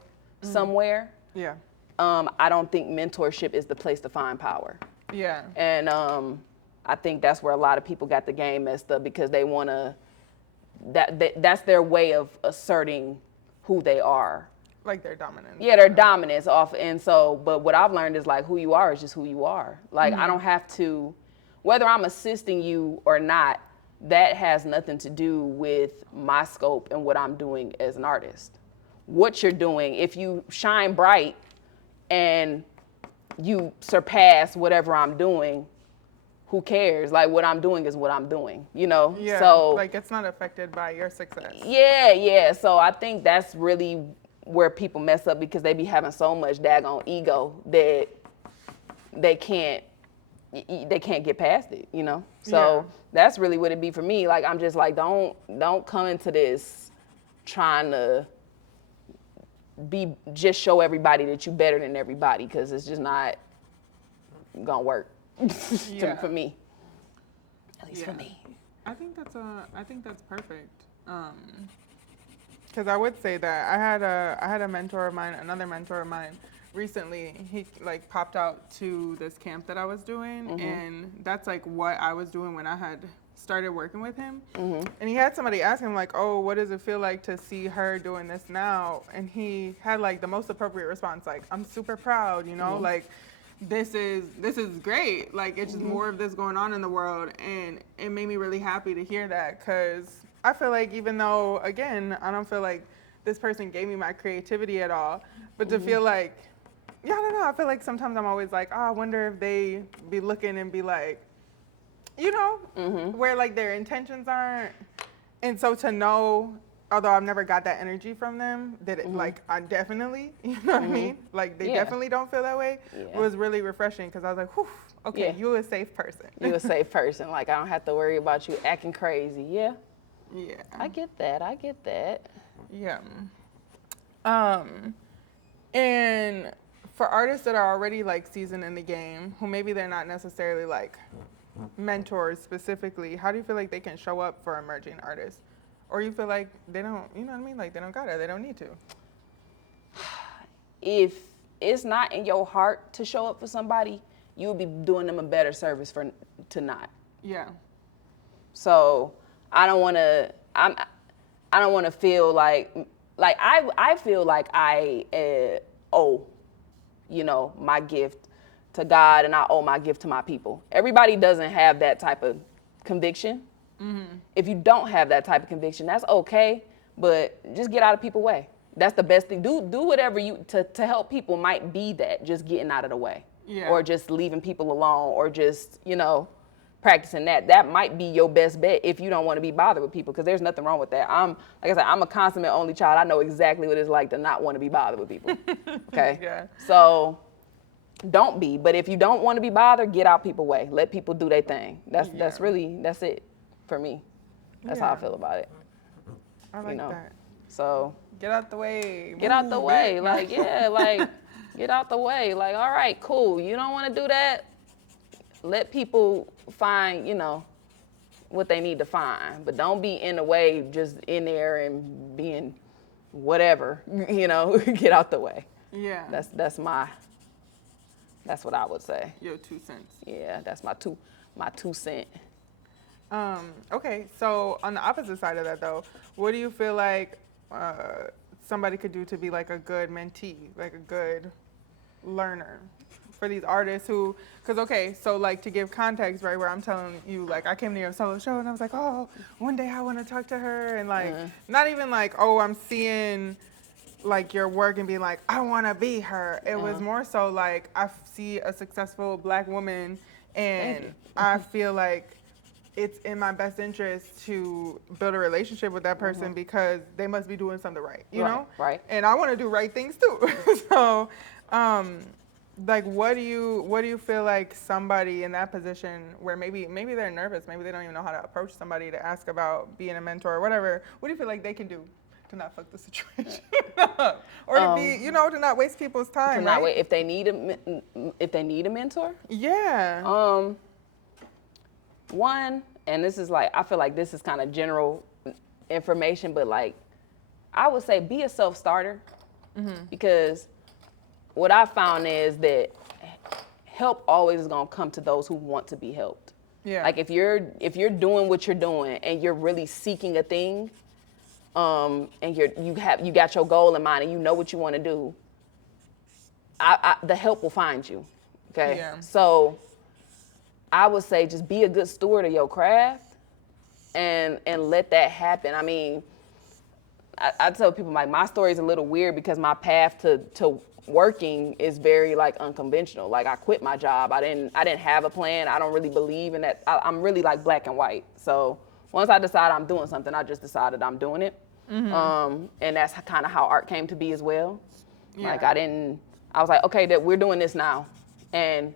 somewhere, Yeah. I don't think mentorship is the place to find power. Yeah. And I think that's where a lot of people got the game messed up because they want to, that's their way of asserting who they are. Like their dominance. Yeah, their dominance off. And so, but what I've learned is like who you are is just who you are. Like I don't have to, whether I'm assisting you or not, that has nothing to do with my scope and what I'm doing as an artist. What you're doing, if you shine bright and you surpass whatever I'm doing, who cares? Like what I'm doing is what I'm doing, you know? Yeah. So like it's not affected by your success. yeah. So I think that's really where people mess up because they be having so much daggone ego that they can't get past it, you know? So that's really what it be for me. Like I'm just like, don't come into this trying to just show everybody that you better than everybody because it's just not gonna work for me. At least for me. I think that's perfect. Because I would say that I had a mentor of mine, another mentor of mine, recently. He like popped out to this camp that I was doing, and that's like what I was doing when I had started working with him. And he had somebody ask him like, "Oh, what does it feel like to see her doing this now?" And he had like the most appropriate response, like, "I'm super proud, you know, like." This is great. Like it's just more of this going on in the world, and it made me really happy to hear that because I feel like even though again I don't feel like this person gave me my creativity at all, but to feel like I don't know. I feel like sometimes I'm always like, oh, I wonder if they be looking and be like, you know, where like their intentions aren't, and so to know. Although I've never got that energy from them, that it, like I definitely, you know what I mean? Like they definitely don't feel that way. It was really refreshing because I was like, whew, okay, you're a safe person. You're a safe person. Like I don't have to worry about you acting crazy. Yeah. Yeah. I get that. Yeah. And for artists that are already like seasoned in the game, who maybe they're not necessarily like mentors specifically, how do you feel like they can show up for emerging artists? Or you feel like they don't, you know what I mean? Like they don't got it, they don't need to. If it's not in your heart to show up for somebody, you'll be doing them a better service to not. Yeah. So I don't want to feel like I feel like I owe, you know, my gift to God and I owe my gift to my people. Everybody doesn't have that type of conviction. If you don't have that type of conviction, that's okay, but just get out of people's way. That's the best thing. Do whatever you to help people might be that, just getting out of the way. Yeah. Or just leaving people alone or just, you know, practicing that. That might be your best bet if you don't want to be bothered with people because there's nothing wrong with that. Like I said, I'm a consummate only child. I know exactly what it's like to not want to be bothered with people. Okay? Yeah. So don't be, but if you don't want to be bothered, get out people's way. Let people do their thing. That's it. For me, that's how I feel about it. I like that. So get out the way. Get out the way. Like, yeah, like get out the way. Like, all right, cool. You don't want to do that. Let people find, you know, what they need to find. But don't be in the way, just in there and being whatever, you know, get out the way. Yeah. That's what I would say. Your 2 cents. Yeah, that's my 2 cent. Okay, so on the opposite side of that though, what do you feel like somebody could do to be like a good mentee, like a good learner for these artists who, because okay, so like to give context, right, where I'm telling you like I came to your solo show and I was like, oh, one day I want to talk to her and like not even like, oh, I'm seeing like your work and being like, I want to be her. It was more so like I see a successful Black woman and I feel like it's in my best interest to build a relationship with that person because they must be doing something right, you know? Right. And I want to do right things too. So, like, what do you feel like somebody in that position where maybe they're nervous, maybe they don't even know how to approach somebody to ask about being a mentor or whatever, what do you feel like they can do to not fuck the situation up, or to be, you know, to not waste people's time. To right? not wait if they need a mentor. Yeah. One, and this is like, I feel like this is kind of general information, but like, I would say be a self-starter, because what I found is that help always is gonna come to those who want to be helped. Yeah. Like if you're doing what you're doing and you're really seeking a thing, and you got your goal in mind and you know what you want to do, the help will find you. Okay. Yeah. So I would say just be a good steward of your craft and let that happen. I mean, I tell people like my story is a little weird because my path to working is very like unconventional. Like I quit my job. I didn't have a plan. I don't really believe in that. I'm really like black and white. So once I decide I'm doing something, I just decided I'm doing it. And that's kind of how art came to be as well. Yeah. Like I was like, okay, that we're doing this now. And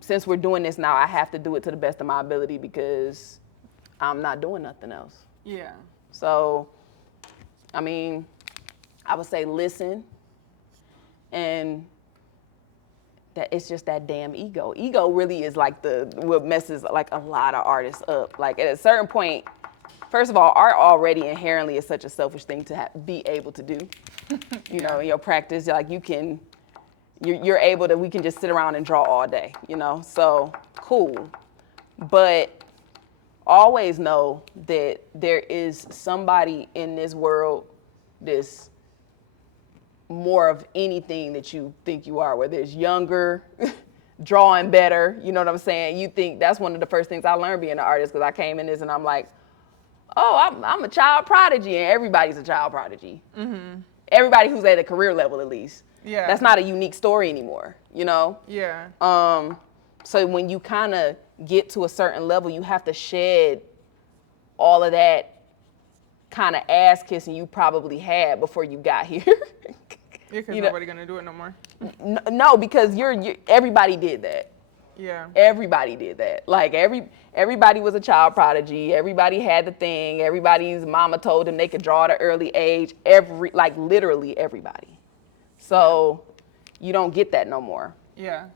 since we're doing this now, I have to do it to the best of my ability because I'm not doing nothing else. Yeah. So, I mean, I would say listen, and that it's just that damn ego. Ego really is like what messes like a lot of artists up. Like at a certain point, first of all, art already inherently is such a selfish thing to be able to do. You know, in your practice, like you're able to, we can just sit around and draw all day, you know? So, cool. But always know that there is somebody in this world that's more of anything that you think you are, whether it's younger, drawing better, you know what I'm saying? You think, that's one of the first things I learned being an artist, because I came in this and I'm like, oh, I'm a child prodigy, and everybody's a child prodigy. Everybody who's at a career level, at least. Yeah. That's not a unique story anymore, you know? Yeah. So when you kind of get to a certain level, you have to shed all of that kind of ass kissing you probably had before you got here. Yeah, because nobody's going to do it no more. No, because everybody did that. Yeah. Everybody did that. Like everybody was a child prodigy. Everybody had the thing. Everybody's mama told them they could draw at an early age. Literally everybody. So you don't get that no more. Yeah.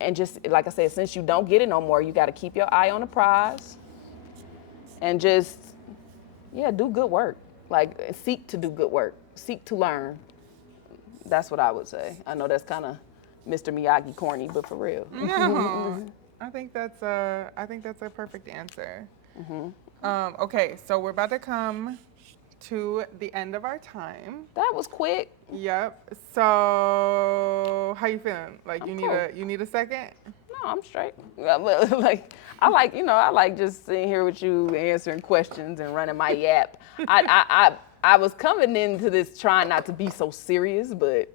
And just like I said, since you don't get it no more, you got to keep your eye on the prize and just, do good work. Like seek to do good work. Seek to learn. That's what I would say. I know that's kind of Mr. Miyagi corny, but for real. No, I think that's a perfect answer. Okay, so we're about to come to the end of our time. That was quick. Yep. So, how you feeling? Like I'm you need a second? No, I'm straight. Like I like just sitting here with you answering questions and running my yap. I was coming into this trying not to be so serious, but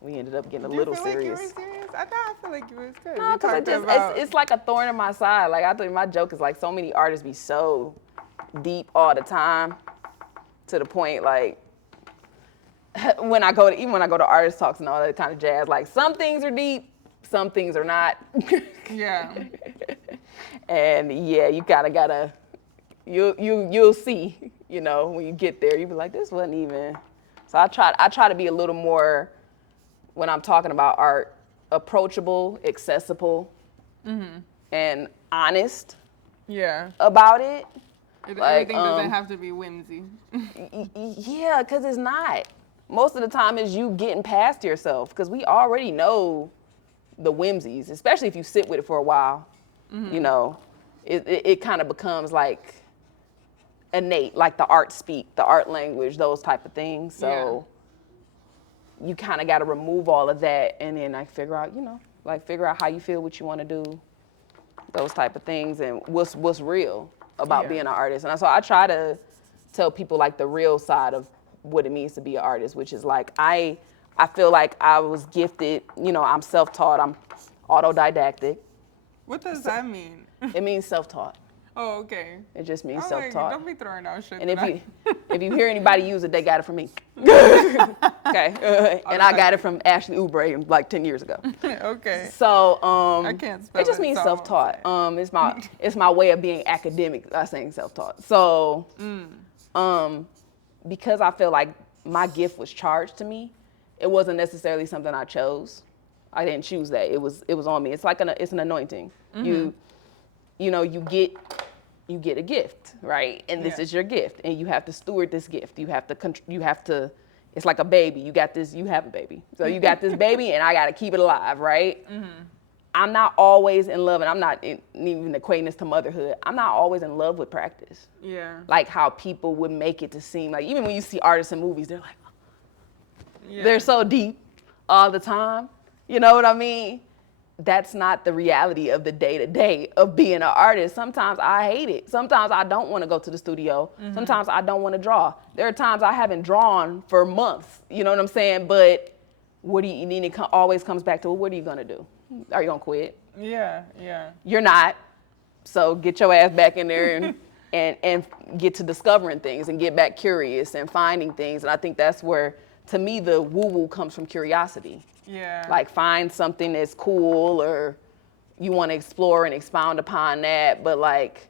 we ended up getting a little serious. Like you were serious? I feel like you was good. No, because it's like a thorn in my side. Like I think my joke is like so many artists be so deep all the time, to the point like when I go to artist talks and all that kind of jazz, like some things are deep, some things are not. Yeah. And you gotta you'll see, you know, when you get there, you be like, this wasn't even. So I try to be a little more, when I'm talking about art, approachable, accessible, and honest. Yeah. About it. Everything doesn't have to be whimsy. Yeah, because it's not. Most of the time is you getting past yourself, because we already know the whimsies, especially if you sit with it for a while. You know, it kind of becomes like innate, like the art speak, the art language, those type of things. So you kind of got to remove all of that and then like figure out how you feel, what you want to do, those type of things, and what's real about being an artist. And so I try to tell people like the real side of what it means to be an artist, which is like I feel like I was gifted, you know, I'm self-taught, I'm autodidactic. What does that mean? It means self-taught. Oh, okay. It just means I'm self-taught. Like, don't be throwing out shit. And if you hear anybody use it, they got it from me. Okay. And I got it from Ashley Oubre like 10 years ago. Okay. So I can't spell it just means self-taught. It's my way of being academic. I saying self-taught. So Because I feel like my gift was charged to me, it wasn't necessarily something I chose. I didn't choose that. It was on me. It's like it's an anointing. You get a gift, right? And this is your gift, and you have to steward this gift. You have to. It's like a baby. You have a baby. So you got this baby, and I got to keep it alive, right? Mm-hmm. I'm not always in love, and I'm not even equating this to motherhood. I'm not always in love with practice. Yeah. Like how people would make it to seem like, even when you see artists in movies, they're like, they're so deep all the time. You know what I mean? That's not the reality of the day-to-day of being an artist. Sometimes I hate it. Sometimes I don't want to go to the studio. Mm-hmm. Sometimes I don't want to draw. There are times I haven't drawn for months. You know what I'm saying? But it always comes back to, well, what are you going to do? Are you going to quit? Yeah. You're not. So get your ass back in there and get to discovering things and get back curious and finding things. And I think that's where, to me, the woo-woo comes from curiosity. Yeah. Like find something that's cool or you want to explore and expound upon that, but like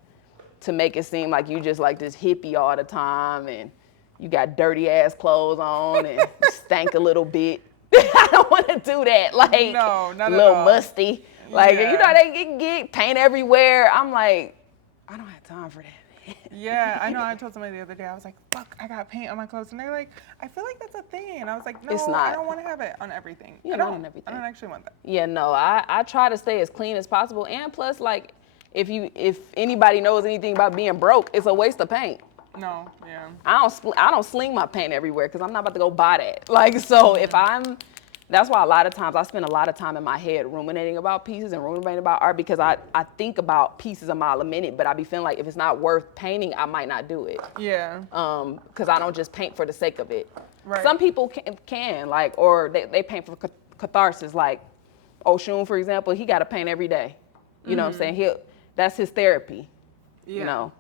to make it seem like you just like this hippie all the time and you got dirty ass clothes on and stank a little bit. I don't want to do that. Like no, not a little at all. Musty. Like you know they can get paint everywhere. I'm like, I don't have time for that. Yeah, I know. I told somebody the other day, I was like, fuck, I got paint on my clothes. And they're like, I feel like that's a thing. And I was like, no, It's not. I don't want to have it on everything. Yeah, not on everything. I don't actually want that. Yeah, no, I try to stay as clean as possible. And plus, like, if anybody knows anything about being broke, it's a waste of paint. No, yeah. I don't sling my paint everywhere because I'm not about to go buy that. Like, so that's why a lot of times I spend a lot of time in my head ruminating about pieces and ruminating about art because I think about pieces a mile a minute, but I be feeling like if it's not worth painting, I might not do it. Yeah. Because I don't just paint for the sake of it. Right. Some people can like, or they paint for catharsis. Like Oshun, for example, he got to paint every day. You know what I'm saying? That's his therapy. Yeah. You know,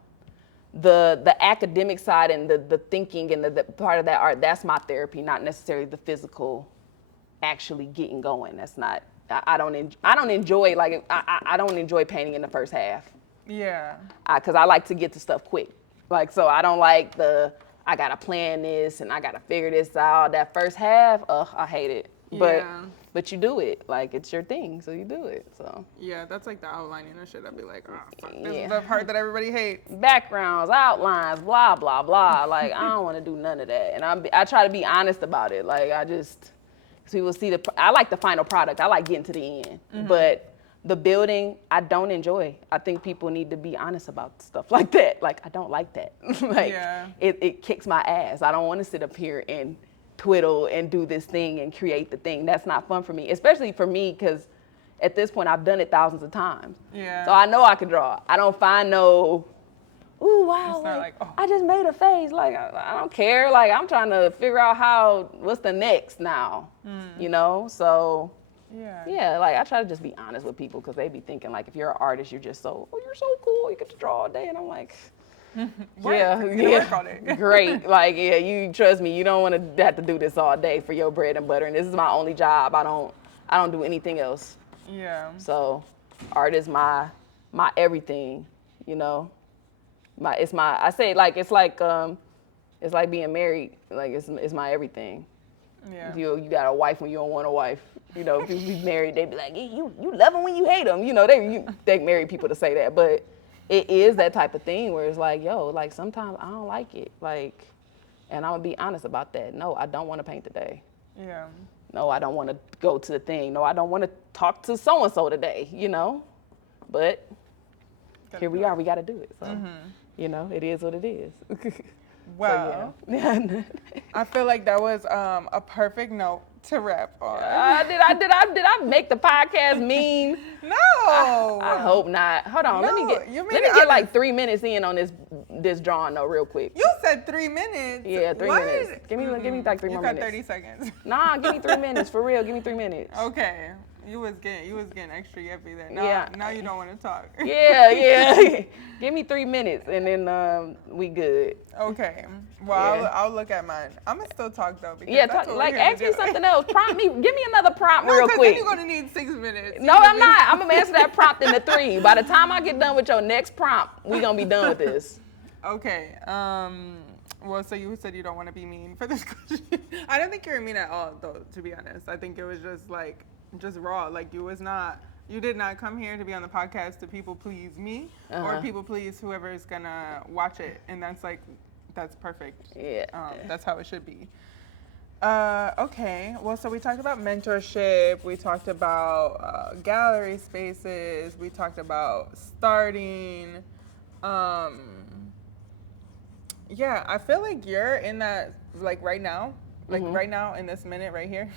the academic side and the thinking and the part of that art, that's my therapy, not necessarily the physical actually getting going. That's not, I don't enjoy, like, I don't enjoy painting in the first half. Yeah. Because I like to get to stuff quick. Like, so I don't like I got to plan this and I got to figure this out. That first half, I hate it. But you do it. Like, it's your thing, so you do it, so. Yeah, that's like the outlining and shit. I'd be like, oh, fuck, this is the part that everybody hates. Backgrounds, outlines, blah, blah, blah. Like, I don't want to do none of that. And I try to be honest about it. Like, so you will see I like the final product. I like getting to the end. Mm-hmm. But the building, I don't enjoy. I think people need to be honest about stuff like that. Like, I don't like that. Like, it kicks my ass. I don't want to sit up here and twiddle and do this thing and create the thing. That's not fun for me, especially for me, because at this point, I've done it thousands of times. Yeah. So I know I can draw. I don't find no, ooh, wow, like, oh. I just made a face. Like, I don't care. Like, I'm trying to figure out what's the next now, you know? So, yeah, like, I try to just be honest with people because they be thinking, like, if you're an artist, you're just so, you're so cool. You get to draw all day. And I'm like, work on it. Great. Like, yeah, you trust me, you don't want to have to do this all day for your bread and butter. And this is my only job. I don't do anything else. Yeah. So art is my everything, you know. It's like being married. Like it's my everything. Yeah. You got a wife when you don't want a wife. You know, if you be married, they be like, you love them when you hate them. You know, they marry people to say that, but it is that type of thing where it's like, yo, like sometimes I don't like it. Like, and I'm gonna be honest about that. No, I don't want to paint today. Yeah. No, I don't want to go to the thing. No, I don't want to talk to so-and-so today, you know? But here we are, we got to do it. So, you know, it is what it is. Well, so, yeah. I feel like that was a perfect note to wrap on. Did I make the podcast mean? No. I hope not. Hold on. No, let me get like 3 minutes in on this drawing though, real quick. You said 3 minutes. Yeah, 3 minutes. Give me like 3 more minutes. You got 30 seconds. Nah, give me 3 minutes for real. Give me 3 minutes. Okay. You was getting extra yippy there. Now you don't want to talk. Yeah. Give me 3 minutes and then we good. Okay. Well, I'll look at mine. I'm gonna still talk though. Because ask me something else. Prompt me. Give me another prompt real quick. Then you're gonna need 6 minutes. No, I'm not. I'm gonna answer that prompt in the 3. By the time I get done with your next prompt, we gonna be done with this. Okay. Well, so you said you don't want to be mean for this question. I don't think you were mean at all, though, to be honest. I think it was just like, just raw. Like you did not come here to be on the podcast to people please me or people please whoever is going to watch it. And that's perfect. Yeah. That's how it should be. Okay. Well, so we talked about mentorship. We talked about gallery spaces. We talked about starting. Yeah, I feel like you're in that, like right now, right now in this minute right here,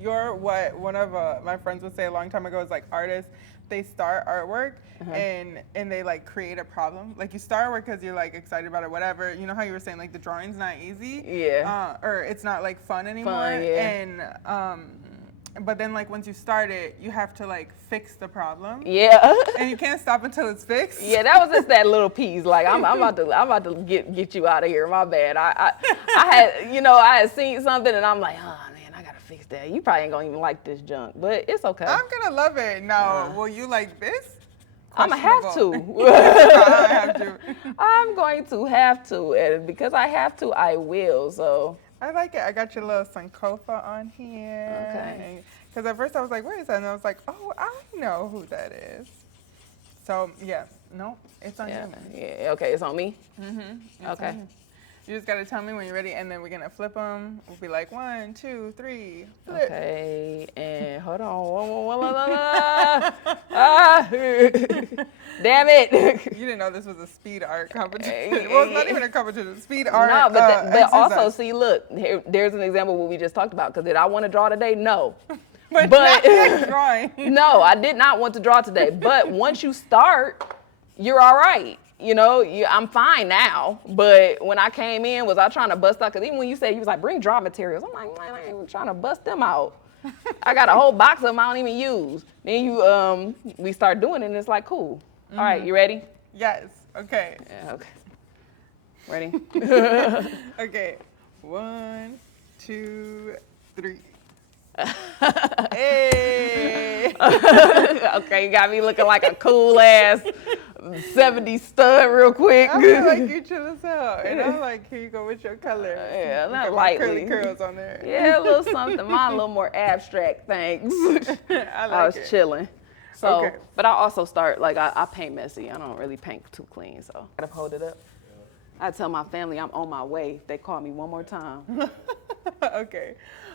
you're what one of my friends would say a long time ago is like artists, they start artwork and they like create a problem. Like you start artwork because you're like excited about it, whatever. You know how you were saying like the drawing's not easy? Yeah. Or it's not like fun anymore. Fun, yeah. And, but then like once you start it, you have to like fix the problem. Yeah. And you can't stop until it's fixed. Yeah, that was just that little piece. Like I'm about to get you out of here. My bad. I had seen something and I'm like, oh man, I gotta fix that. You probably ain't gonna even like this junk, but it's okay. I'm gonna love it. Now, will you like this? I'm gonna have to. I have to. I'm going to have to, and because I have to, I will. So. I like it. I got your little Sankofa on here. Okay. Because at first I was like, where is that? And I was like, oh, I know who that is. So, yeah. No, it's on you. Yeah, okay, it's on me? Okay. You just got to tell me when you're ready, and then we're going to flip them. We'll be like, 1, 2, 3, flip. Okay, and hold on. Damn it. You didn't know this was a speed art competition. Well, it's not even a competition. Speed art. No, but also, see, look, there's an example of what we just talked about. Because did I want to draw today? No. but not drawing. No, I did not want to draw today. But once you start, you're all right. You know, I'm fine now. But when I came in, was I trying to bust out? Because even when you said, you was like, bring draw materials. I'm like, man, I ain't even trying to bust them out. I got a whole box of them I don't even use. Then we start doing it, and it's like, cool. All right, you ready? Yes. Okay. Yeah, okay. Ready? Okay. 1, 2, 3. Hey. Okay, you got me looking like a cool ass 70s stud real quick. I feel like you chill as hell. And I'm like, here you go with your color. Yeah, not Curly lightly. curls on there. Yeah, a little something. Mine a little more abstract, thanks. I was chilling. So, okay. But I also start, like, I paint messy. I don't really paint too clean, so I gotta hold it up. I tell my family I'm on my way if they call me one more time. Okay.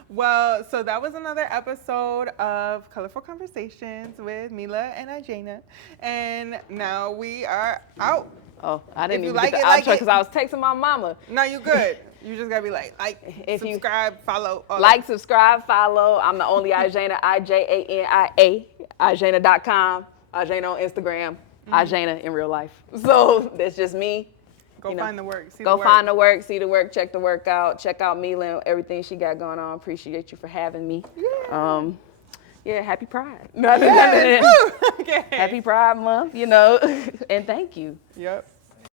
Well, so that was another episode of Colorful Conversations with Mila and Ijania. And now we are out. Oh, I didn't even like get the it, like outro it. because I was texting my mama. No, you good. You just gotta be like, subscribe, follow. Like, subscribe, follow. I'm the only Ijania, Ijania, Ijania.com, Ijania on Instagram, Ijania in real life. So that's just me. Go find the work. Find the work, see the work, check the work out, check out Mila and everything she got going on. Appreciate you for having me. Yeah. Yeah, happy Pride. Okay. Happy Pride Month, you know, and thank you. Yep.